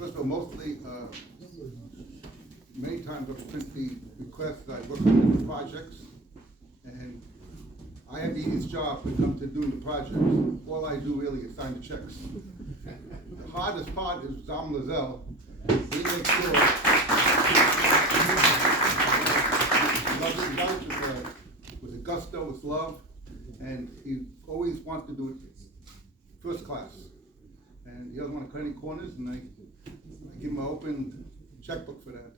First of all, mostly, many times I've sent the requests that I work on different projects, and I have the easiest job when it comes to doing the projects. All I do really is sign the checks. The hardest part is Zam Lazell. He makes sure he does it with a gusto, with love, and he always wants to do it first class. And he doesn't want to cut any corners, and I give him an open checkbook for that.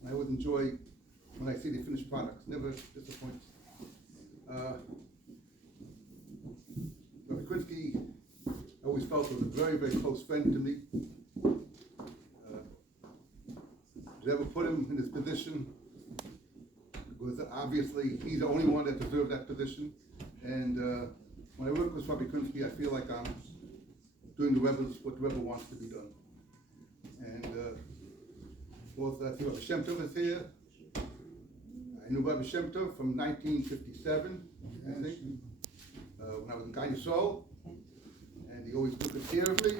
And I always enjoy when I see the finished products. Never disappoints. Rabbi Krinsky, I always felt was a very, very close friend to me. Did ever put him in his position? Because obviously he's the only one that deserved that position. And when I work with Rabbi Krinsky, I feel like I'm doing what the Rebbe wants to be done. And also, I see Rabbi Shem Tov is here. I knew Rabbi Shem Tov from 1957, I think, when I was in Gaia Soul, and he always took good care of me.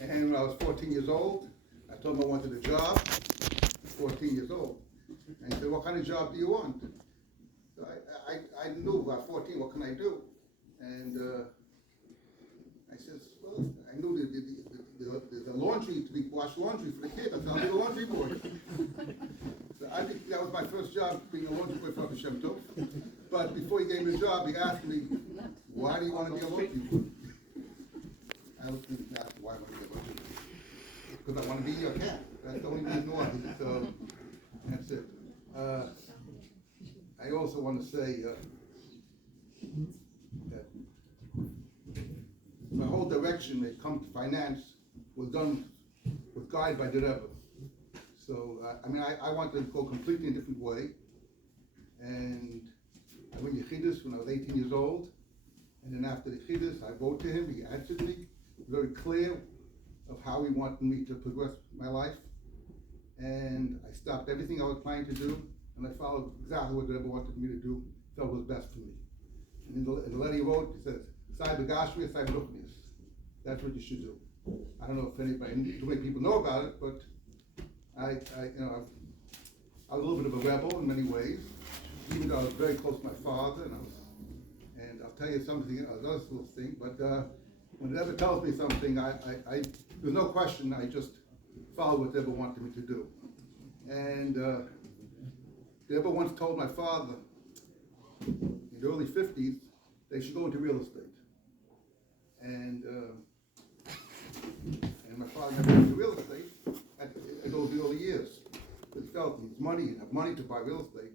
And when I was 14 years old, I told him I wanted a job. 14 years old, and he said, "What kind of job do you want?" So I knew about 14. What can I do? And I said, "Well, I knew the laundry to be wash laundry for the kids. I said, I'll be a laundry boy." So I think that was my first job, being a laundry boy for Rabbi Shem Tov. But before he gave me the job, he asked me, "Why do you want to be a laundry boy?" I was thinking, "That's why I want to be a laundry boy. Because I want to be your cat." That's the only reason why. So that's it. I also want to say that my whole direction when it comes to finance was guided by the Rebbe. So I wanted to go completely a different way, and I went Yechidus when I was 18 years old, and then after the Yechidus, I wrote to him. He answered me, very clear of how he wanted me to progress my life. And I stopped everything I was planning to do, and I followed exactly what the Rebbe wanted me to do, felt was best for me. And in the letter he wrote, he says, "Sai begashmias, sai beruchnias." That's what you should do. I don't know if too many people know about it, but I was a little bit of a rebel in many ways, even though I was very close to my father, and I'll tell you something, another little thing, but when the Rebbe tells me something, there's no question, I just follow what the Rebbe wanted me to do. And the Rebbe once told my father, in the early 50s, they should go into real estate. And my father never went into real estate at those early years. He felt he had money to buy real estate.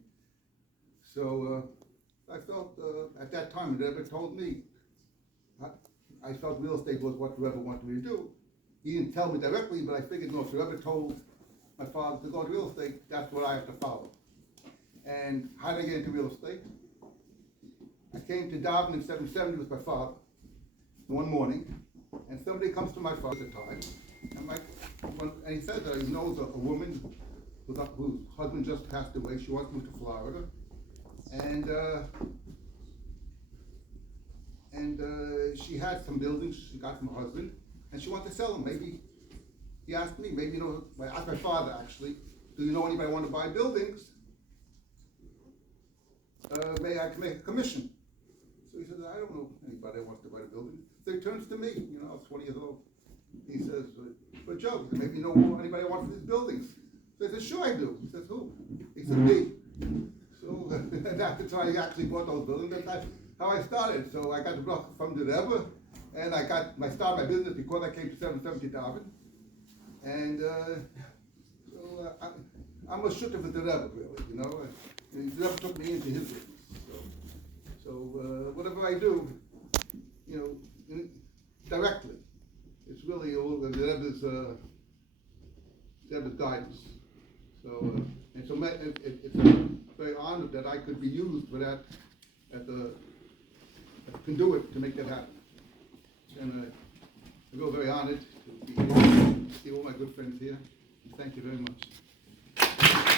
So I felt at that time, the Rebbe told me, I felt real estate was what the Rebbe wanted me to do. He didn't tell me directly, but I figured, if the Rebbe told my father to go into real estate, that's what I have to follow. And how did I get into real estate? I came to Daven in 770 with my father one morning, and somebody comes to my father at the time, and he says that he knows a woman whose husband just passed away. She wants to move to Florida, and she had some buildings she got from her husband, and she wanted to sell them. Maybe he asked me, I asked my father actually, "Do you know anybody want to buy buildings? Maybe I can make a commission." So he says, "I don't know anybody that wants to buy a building." So he turns to me, I was 20 years old. He says, "But Joe, maybe you know anybody that wants these buildings?" So I said, "Sure I do." He says, "Who?" He said, "Me." So that's how I actually bought those buildings. That's how I started. So I got the block from the Rebbe, and I started my business because I came to 770 Daven. And so I'm a shooter with the Rebbe, really, And the Rebbe took me into his business. So whatever I do, directly, it's really all the Rebbe's guidance. So it's very honored that I could be used for that as a conduit to make that happen. And I feel very honored to be here, see all my good friends here. Thank you very much.